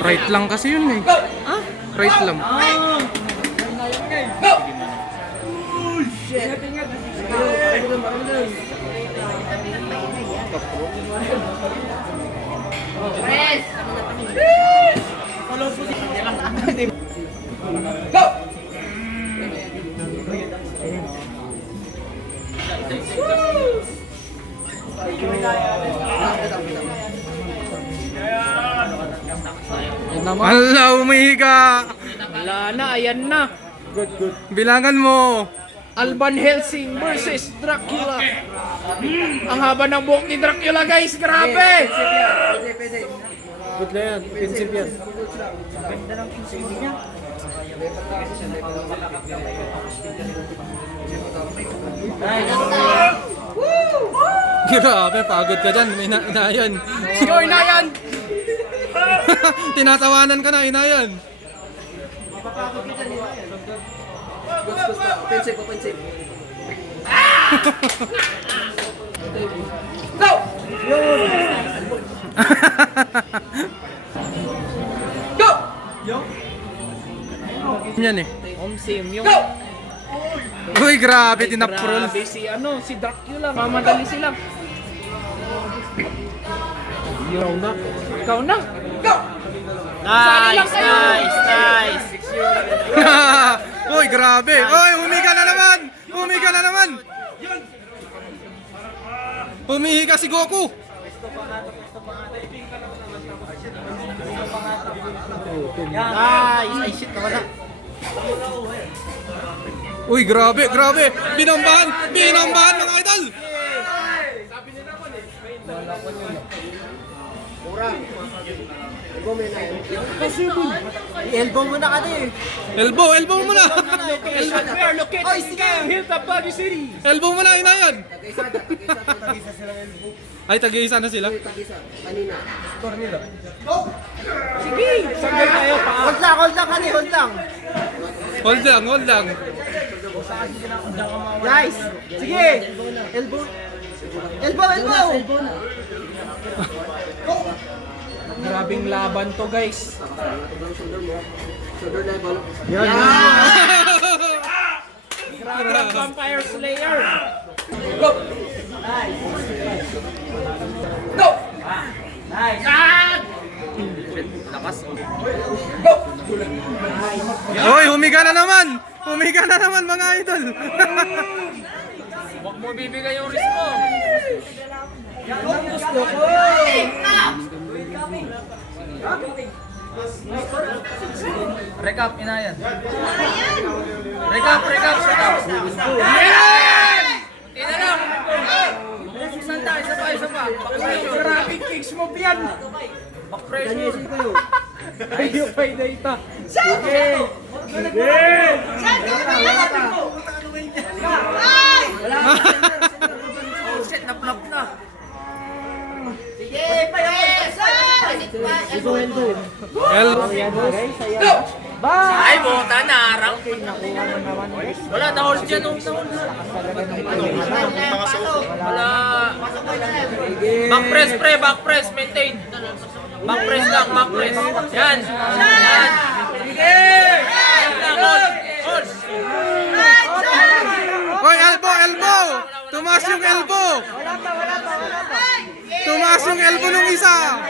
Right lang kasi yun eh. Ha? Right lang. Hala, umihiga! Wala na, ayan na. Bilangan mo! Alban Helsing versus Dracula. Ang haba ng buhok ni Dracula, guys. Grabe! Good na yan, offensive yan. Grabe, pagod ka dyan. Inayan. Sino inayan? Tinatawanan ka na, inayan. Offensive, offensive. Yan eh. Om Sim, yung... Uy, grabe, tinaprol. Grabe si Dracula. Mamadali sila. Ikaw na. Ikaw na. Nice, nice, nice. Uy, grabe. Uy, humiga na naman. Humiga na naman. Humihiga si Goku. Nice. Ay, shit, nawala. Uy, grabe, grabe. Binombahan. Binombahan mga idol. Elbow mo na ka eh. Elbow, elbow mo na. Where located game hit the Baguio City. Elbow mo na, inayan. Ay, tag-iisa na sila. Kanina. Score nila. Sige, sanggay tayo pa. Hold lang, hold lang kani, hold lang. Hold lang, hold lang. Nice. Sige. Elbow. Elbow, elbow. Grabing laban to, guys. Shoulder level. Grabe Vampire Slayer. Uy, humiga na naman. Humiga na naman mga idol. Huwag mo bibigay yung risk mo. Recap, inayan. Recap, recap, recap. Tina lang. Santa, isa pa, isa pa. Grabe kicks mo yan. Back pressure. Ayun pa data. Oh shit, naplap na. Elbow. Ay, buta na, harang. Wala, na-hold dyan. Wala. Back press, pre, back press, maintain. Back press lang, back press. Yan. Yan. Yan lang, hold. Hold. Uy, elbow, elbow. Tumaas yung elbow. Tumaas yung elbow nung isa.